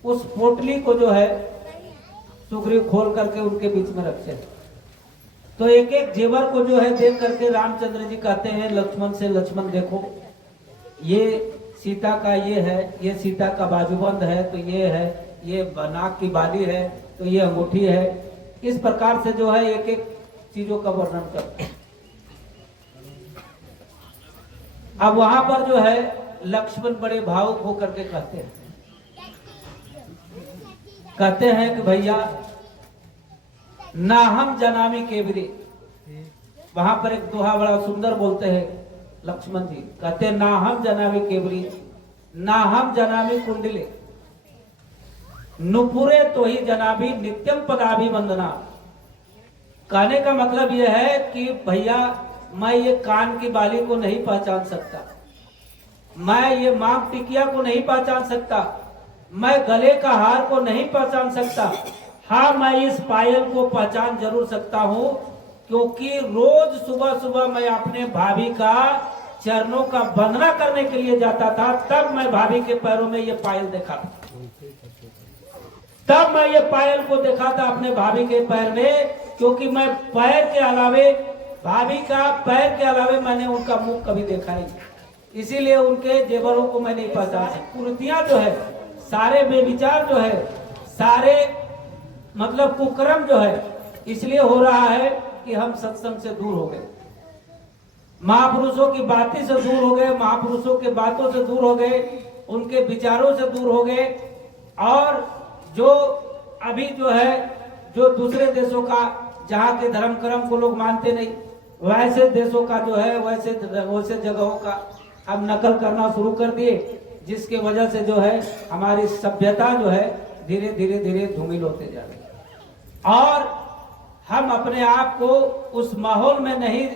उस पोटली को जो है सुग्रीव खोल करके उनके बीच में रखते हैं। तो एक एक जेवर को जो है देख करके रामचंद्र जी कहते हैं लक्ष्मण से, लक्ष्मण देखो ये सीता का ये है, ये सीता का बाजूबंद है, तो ये है, ये नाक की बाली है, तो ये अंगूठी है। इस प्रकार से जो है एक एक चीजों का वर्णन करते हैं। अब वहां पर जो है लक्ष्मण बड़े भावुक होकर के कहते हैं कि भैया ना हम जनामी केवरे। वहां पर एक दोहा बड़ा सुंदर बोलते हैं लक्ष्मण जी, कहते हैं ना हम जनामी केवरी ना हम जनामी कुंडले नुपुरे तो ही जनाभी नित्यम पदाभि वंदना। कहने का मतलब यह है कि भैया मैं ये कान की बाली को नहीं पहचान सकता, मैं ये मांग टिकिया को नहीं पहचान सकता, मैं गले का हार को नहीं पहचान सकता। हाँ, मैं इस पायल को पहचान जरूर सकता हूँ, क्योंकि रोज सुबह सुबह मैं अपने भाभी का चरणों का वंदना करने के लिए जाता था, तब मैं भाभी के पैरों में ये पायल देखा था, तब मैं ये पायल को देखा था अपने भाभी के पैर में, क्योंकि मैं पैर के अलावे भाभी का पैर के अलावे मैंने उनका मुख कभी देखा ही, इसीलिए उनके जेवरों को मैं नहीं पहचान सकता। कुर्तियां जो है, सारे बेविचार जो है, सारे मतलब कुकर्म जो है, इसलिए हो रहा है कि हम सत्संग से दूर हो गए, महापुरुषों की बातें से दूर हो गए, महापुरुषों के बातों से दूर हो गए, उनके विचारों से दूर हो गए। और जो अभी जो है, जो दूसरे देशों का जहाँ के धर्म कर्म को लोग मानते नहीं, वैसे देशों का जो है, वैसे जगहों का हम नकल करना शुरू कर दिए, जिसके वजह से जो है हमारी सभ्यता जो है धीरे धीरे धीरे धूमिल होते जा रही है। और हम अपने आप को उस माहौल में नहीं,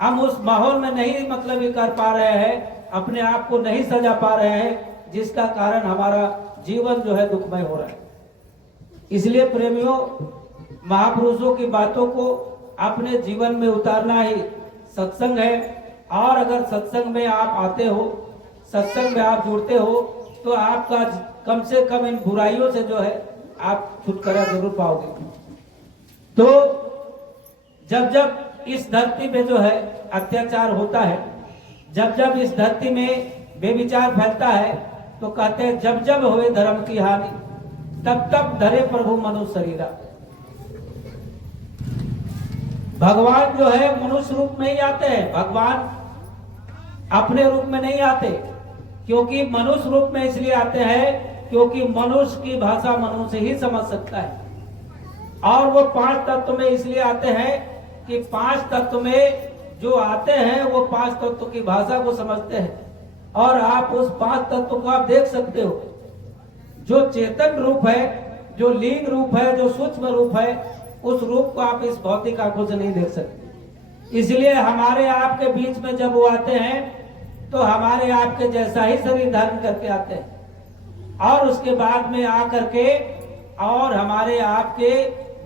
हम उस माहौल में नहीं मतलब ये कर पा रहे हैं, अपने आप को नहीं सजा पा रहे हैं, जिसका कारण हमारा जीवन जो है दुखमय हो रहा है। इसलिए प्रेमियों, महापुरुषों की बातों को अपने जीवन में उतारना ही सत्संग है। और अगर सत्संग में आप आते हो, सत्संग में आप जुड़ते हो, तो आपका कम से कम इन बुराइयों से जो है आप छुटकारा जरूर पाओगे। तो जब जब इस धरती पे जो है अत्याचार होता है, जब जब इस धरती में बेविचार फैलता है, तो कहते हैं जब जब हुए धर्म की हानि तब तब धरे प्रभु मनुष्य शरीरा। भगवान जो है मनुष्य रूप में ही आते हैं, भगवान अपने रूप में नहीं आते, क्योंकि मनुष्य रूप में इसलिए आते हैं क्योंकि मनुष्य की भाषा मनुष्य ही समझ सकता है। और वो 5 तत्व में इसलिए आते हैं कि 5 तत्व में जो आते हैं वो 5 तत्व की भाषा को समझते हैं। और आप उस 5 तत्व को आप देख सकते हो, जो चेतन रूप है, जो लीन रूप है, जो सूक्ष्म रूप है, उस रूप को आप इस भौतिक आंखों से नहीं देख सकते। इसलिए हमारे आपके बीच में जब वो आते हैं तो हमारे आपके जैसा ही शरीर धारण करके आते हैं, और उसके बाद में आकर के और हमारे आपके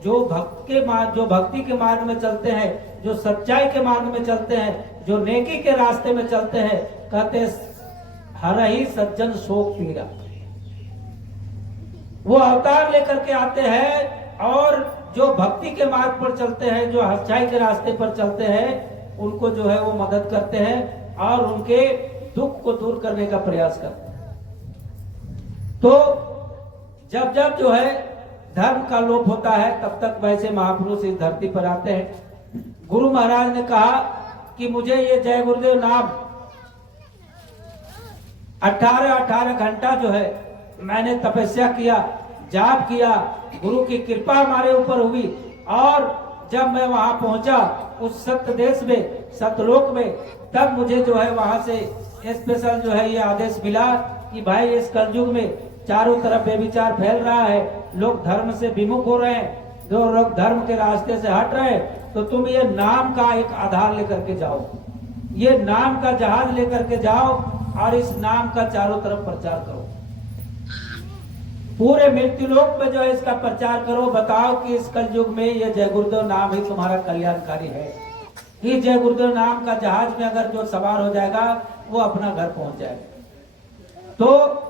जो भक्ति के मार्ग में चलते हैं, जो सच्चाई के मार्ग में चलते हैं, जो नेकी के रास्ते में चलते हैं, कहते हर ही सज्जन शोक पीड़ा। वो अवतार लेकर के आते हैं, और जो भक्ति के मार्ग पर चलते हैं, जो सच्चाई के रास्ते पर चलते हैं, उनको जो है वो मदद करते हैं और उनके दुख को दूर करने का प्रयास करते हैं। तो जब जब जो है धर्म का लोप होता है, तब तक वैसे महापुरुष इस धरती पर आते हैं। गुरु महाराज ने कहा कि मुझे ये जय गुरुदेव नाम 18 घंटा जो है मैंने तपस्या किया, जाप किया, गुरु की कृपा हमारे ऊपर हुई। और जब मैं वहां पहुंचा उस सत्य देश में, सतलोक में, तब मुझे जो है वहां से स्पेशल जो है ये आदेश मिला कि भाई इस कलयुग में चारों तरफ बेविचार फैल रहा है, लोग धर्म से विमुख हो रहे हैं, जो लोग धर्म के रास्ते से हट रहे हैं, तो तुम ये नाम का एक आधार लेकर के जाओ, ये नाम का जहाज लेकर के जाओ और इस नाम का चारों तरफ प्रचार करो, पूरे मृत्यु लोक में जो है इसका प्रचार करो। बताओ कि इस कलयुग में ये जय गुरुदेव नाम ही तुम्हारा कल्याणकारी है। ये जय गुरुदेव नाम का जहाज में अगर जो सवार हो जाएगा वो अपना घर पहुंच जाएगा। तो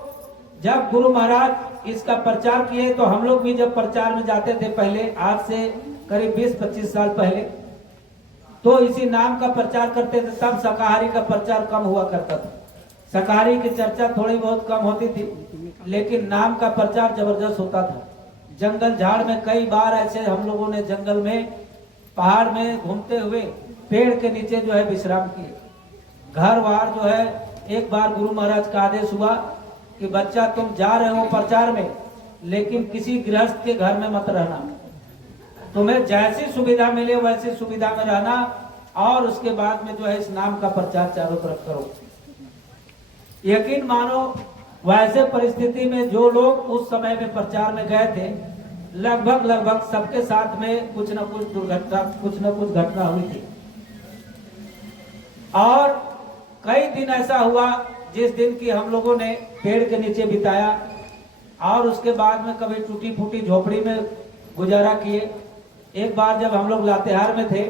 जब गुरु महाराज इसका प्रचार किए, तो हम लोग भी जब प्रचार में जाते थे पहले, आज से करीब 20-25 साल पहले, तो इसी नाम का प्रचार करते थे। तब शाकाहारी का प्रचार कम हुआ करता था, शाकाहारी की चर्चा थोड़ी बहुत कम होती थी, लेकिन नाम का प्रचार जबरदस्त होता था। जंगल झाड़ में कई बार ऐसे हम लोगों ने जंगल में, पहाड़ में घूमते हुए पेड़ के नीचे जो है विश्राम किए, घर बार जो है, एक बार गुरु महाराज का आदेश हुआ कि बच्चा तुम जा रहे हो प्रचार में, लेकिन किसी गृहस्थ के घर में मत रहना, तुम्हें जैसी सुविधा मिले वैसी सुविधा में रहना, और उसके बाद में जो है इस नाम का प्रचार चारों तरफ करो। यकीन मानो वैसे परिस्थिति में जो लोग उस समय में प्रचार में गए थे, लगभग सबके साथ में कुछ न कुछ घटना हुई थी। और कई दिन ऐसा हुआ जिस दिन की हम लोगों ने पेड़ के नीचे बिताया, और उसके बाद में कभी टूटी फूटी झोपड़ी में गुजारा किए। एक बार जब हम लोग लातेहार में थे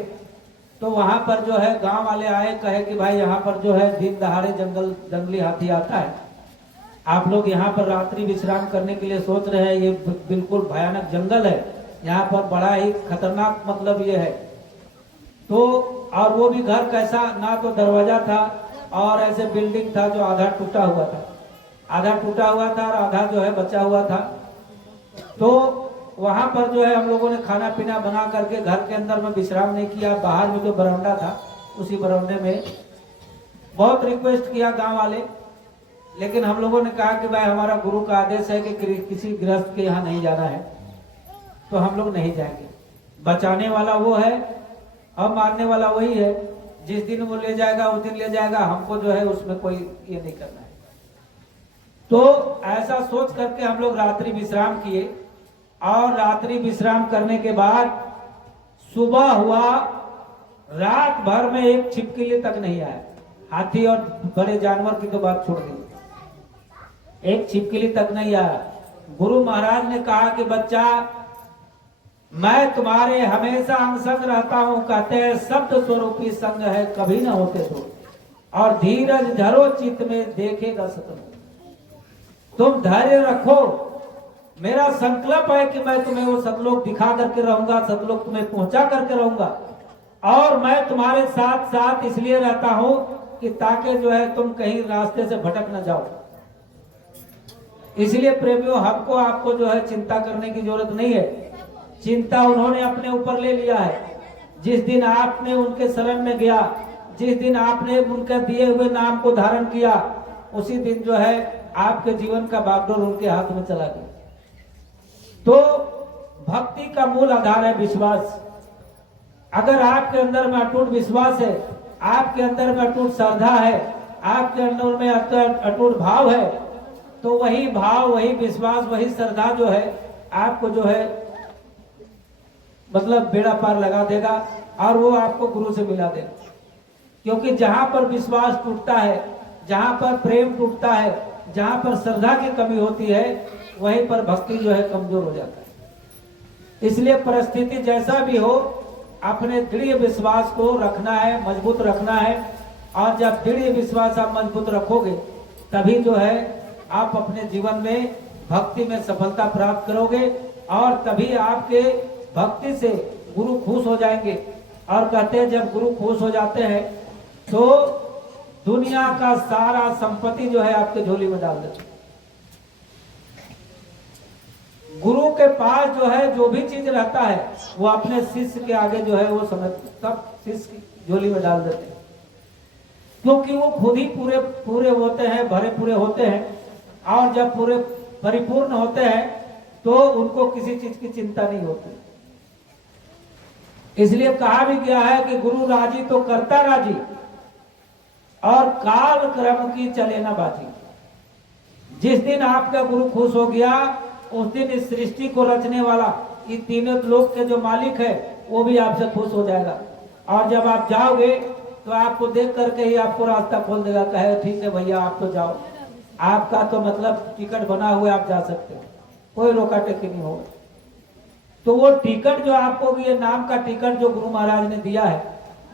तो वहां पर जो है गांव वाले आए, कहे कि भाई यहाँ पर जो है दिन दहाड़े जंगली हाथी आता है, आप लोग यहाँ पर रात्रि विश्राम करने के लिए सोच रहे हैं, ये बिल्कुल भयानक जंगल है, यहाँ पर बड़ा ही खतरनाक मतलब ये है। तो और वो भी घर कैसा, ना तो दरवाजा था और ऐसे बिल्डिंग था जो आधा टूटा हुआ था और आधा जो है बचा हुआ था। तो वहां पर जो है हम लोगों ने खाना पीना बना करके घर के अंदर में विश्राम नहीं किया, बाहर में जो बरामदा था उसी बरामदे में बहुत रिक्वेस्ट किया गांव वाले, लेकिन हम लोगों ने कहा कि भाई हमारा गुरु का आदेश है कि किसी गृहस्थ के यहाँ नहीं जाना है, तो हम लोग नहीं जाएंगे। बचाने वाला वो है और मारने वाला वही है, जिस दिन वो ले जाएगा उस दिन ले जाएगा, हमको जो है उसमें कोई ये नहीं करना है। तो ऐसा सोच करके हम लोग रात्रि विश्राम किए, और रात्रि विश्राम करने के बाद सुबह हुआ, रात भर में एक छिपकली तक नहीं आया। हाथी और बड़े जानवर की तो बात छोड़ दी, एक छिपकली तक नहीं आया। गुरु महाराज ने कहा कि बच्चा, मैं तुम्हारे हमेशा अंग संग रहता हूं, कहते हैं शब्द स्वरूपी संग है कभी ना होते तो, और धीरज धरो चित्त में देखेगा सतम। तुम धैर्य रखो, मेरा संकल्प है कि मैं तुम्हें वो सतलोक दिखा करके रहूंगा, सतलोक तुम्हें पहुंचा करके रहूंगा, और मैं तुम्हारे साथ साथ इसलिए रहता हूं कि ताकि जो है तुम कहीं रास्ते से भटक न जाओ। इसलिए प्रेमियों, हमको आपको जो है चिंता करने की जरूरत नहीं है, चिंता उन्होंने अपने ऊपर ले लिया है। जिस दिन आपने उनके शरण में गया, जिस दिन आपने उनके दिए हुए नाम को धारण किया, उसी दिन जो है आपके जीवन का बागडोर उनके हाथ में चला गया। तो भक्ति का मूल आधार है विश्वास। अगर आपके अंदर में अटूट विश्वास है, आपके अंदर में अटूट श्रद्धा है, आपके अंदर में अटूट भाव है, तो वही भाव, वही विश्वास, वही श्रद्धा जो है आपको जो है मतलब बेड़ा पार लगा देगा, और वो आपको गुरु से मिला देगा। क्योंकि जहां पर विश्वास टूटता है, जहां पर प्रेम टूटता है, जहां पर श्रद्धा की कमी होती है, वहीं पर भक्ति जो है कमजोर हो जाता है। इसलिए परिस्थिति जैसा भी हो, अपने दृढ़ विश्वास को रखना है, मजबूत रखना है, और जब दृढ़ विश्वास आप मजबूत रखोगे, तभी जो है आप अपने जीवन में भक्ति में सफलता प्राप्त करोगे, और तभी आपके भक्ति से गुरु खुश हो जाएंगे। और कहते हैं जब गुरु खुश हो जाते हैं तो दुनिया का सारा संपत्ति जो है आपके झोली में डाल देते। गुरु के पास जो है जो भी चीज रहता है वो अपने शिष्य के आगे जो है वो समझ सब शिष्य की झोली में डाल देते हैं, क्योंकि वो खुद ही पूरे होते हैं, भरे पूरे होते हैं, और जब पूरे परिपूर्ण होते हैं तो उनको किसी चीज की चिंता नहीं होती। इसलिए कहा भी गया है कि गुरु राजी तो करता राजी, और काल क्रम की चले ना बाजी। जिस दिन आपका गुरु खुश हो गया, उस दिन इस सृष्टि को रचने वाला, इन तीनों लोक के जो मालिक है, वो भी आपसे खुश हो जाएगा। और जब आप जाओगे तो आपको देख करके ही आपको रास्ता खोल देगा, कहे ठीक है भैया आप तो जाओ, आपका तो मतलब टिकट बना हुआ, आप जा सकते हो, कोई रोका टेकी नहीं होगा। तो वो टिकट जो आपको, ये नाम का टिकट जो गुरु महाराज ने दिया है,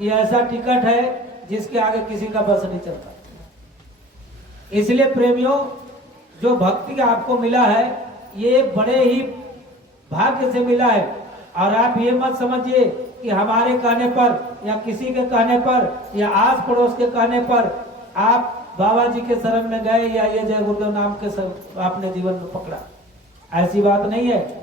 ये ऐसा टिकट है जिसके आगे किसी का बस नहीं चलता। इसलिए प्रेमियों, जो भक्ति आपको मिला है ये बड़े ही भाग्य से मिला है। और आप ये मत समझिए कि हमारे कहने पर या किसी के कहने पर या आस पड़ोस के कहने पर आप बाबा जी के शरण में गए या ये जय गुरुदेव नाम के आपने जीवन में पकड़ा, ऐसी बात नहीं है।